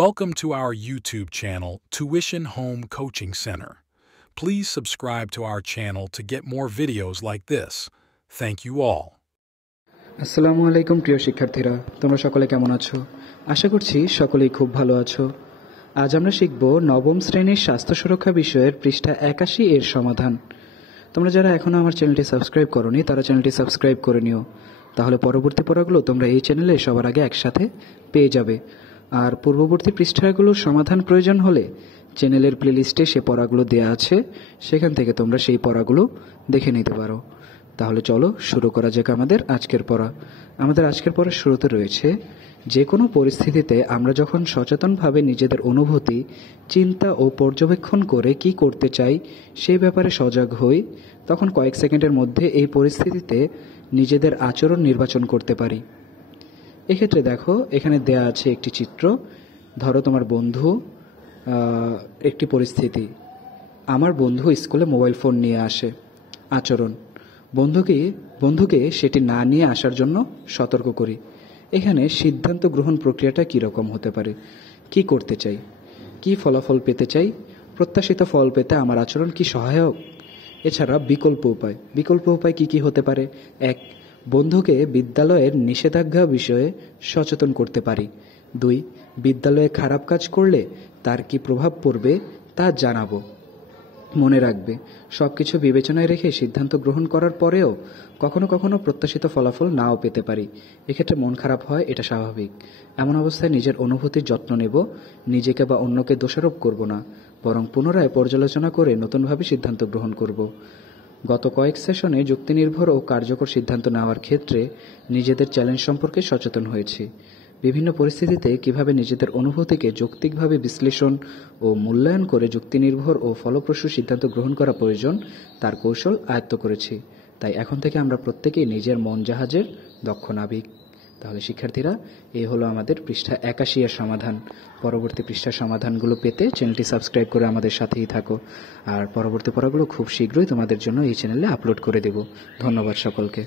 Welcome to our YouTube channel, Tuition Home Coaching Center. Please subscribe to our channel to get more videos like this. Thank you all. আসসালামু আলাইকুম প্রিয় শিক্ষার্থীরা, তোমরা সকলে কেমন আছো? আশা করছি সকলেই খুব ভালো আছো। আজ আমরা শিখব নবম শ্রেণীর স্বাস্থ্য সুরক্ষা বিষয়ের পৃষ্ঠা 81 এর সমাধান। তোমরা যারা এখনো আমার চ্যানেলটি সাবস্ক্রাইব করোনি তারা চ্যানেলটি সাবস্ক্রাইব করে নিও, তাহলে পরবর্তী পড়াগুলো তোমরা এই চ্যানেলে সবার আগে একসাথে পেয়ে যাবে। আর পূর্ববর্তী পৃষ্ঠাগুলোর সমাধান প্রয়োজন হলে চ্যানেলের প্লেলিস্টে সে পড়াগুলো দেওয়া আছে, সেখান থেকে তোমরা সেই পড়াগুলো দেখে নিতে পারো। তাহলে চলো শুরু করা যাক আমাদের আজকের পড়া। আমাদের আজকের পড়ার শুরুতে রয়েছে, যে কোনো পরিস্থিতিতে আমরা যখন সচেতনভাবে নিজেদের অনুভূতি, চিন্তা ও পর্যবেক্ষণ করে কি করতে চাই সেই ব্যাপারে সজাগ হই, তখন কয়েক সেকেন্ডের মধ্যে এই পরিস্থিতিতে নিজেদের আচরণ নির্বাচন করতে পারি। এক্ষেত্রে দেখো, এখানে দেয়া আছে একটি চিত্র। ধরো তোমার বন্ধু, একটি পরিস্থিতি, আমার বন্ধু স্কুলে মোবাইল ফোন নিয়ে আসে। আচরণ, বন্ধুকে সেটি না নিয়ে আসার জন্য সতর্ক করি। এখানে সিদ্ধান্ত গ্রহণ প্রক্রিয়াটা কীরকম হতে পারে? কি করতে চাই, কি ফলাফল পেতে চাই, প্রত্যাশিত ফল পেতে আমার আচরণ কি সহায়ক? এছাড়া বিকল্প উপায় কি কি হতে পারে? 1. বন্ধুকে বিদ্যালয়ের নিষেধাজ্ঞা বিষয়ে সচেতন করতে পারি। 2. বিদ্যালয়ে খারাপ কাজ করলে তার কি প্রভাব পড়বে তা জানাবো। মনে রাখবে, সব কিছু বিবেচনায় রেখে সিদ্ধান্ত গ্রহণ করার পরেও কখনো কখনো প্রত্যাশিত ফলাফল নাও পেতে পারি। এক্ষেত্রে মন খারাপ হয়, এটা স্বাভাবিক। এমন অবস্থায় নিজের অনুভূতির যত্ন নেব, নিজেকে বা অন্যকে দোষারোপ করব না, বরং পুনরায় পর্যালোচনা করে নতুনভাবে সিদ্ধান্ত গ্রহণ করব। গত কয়েক সেশনে যুক্তিনির্ভর ও কার্যকর সিদ্ধান্ত নেওয়ার ক্ষেত্রে নিজেদের চ্যালেঞ্জ সম্পর্কে সচেতন হয়েছি। বিভিন্ন পরিস্থিতিতে কিভাবে নিজেদের অনুভূতিকে যৌক্তিকভাবে বিশ্লেষণ ও মূল্যায়ন করে যুক্তিনির্ভর ও ফলপ্রসূ সিদ্ধান্ত গ্রহণ করা প্রয়োজন তার কৌশল আয়ত্ত করেছি। তাই এখন থেকে আমরা প্রত্যেকেই নিজের মন জাহাজের দক্ষ নাবিক। তাহলে শিক্ষার্থীরা, এই হলো আমাদের পৃষ্ঠা 81 এর সমাধান। পরবর্তী পৃষ্ঠার সমাধানগুলো পেতে চ্যানেলটি সাবস্ক্রাইব করে আমাদের সাথেই থাকো। আর পরবর্তী পড়াগুলো খুব শীঘ্রই তোমাদের জন্য এই চ্যানেলে আপলোড করে দেব। ধন্যবাদ সকলকে।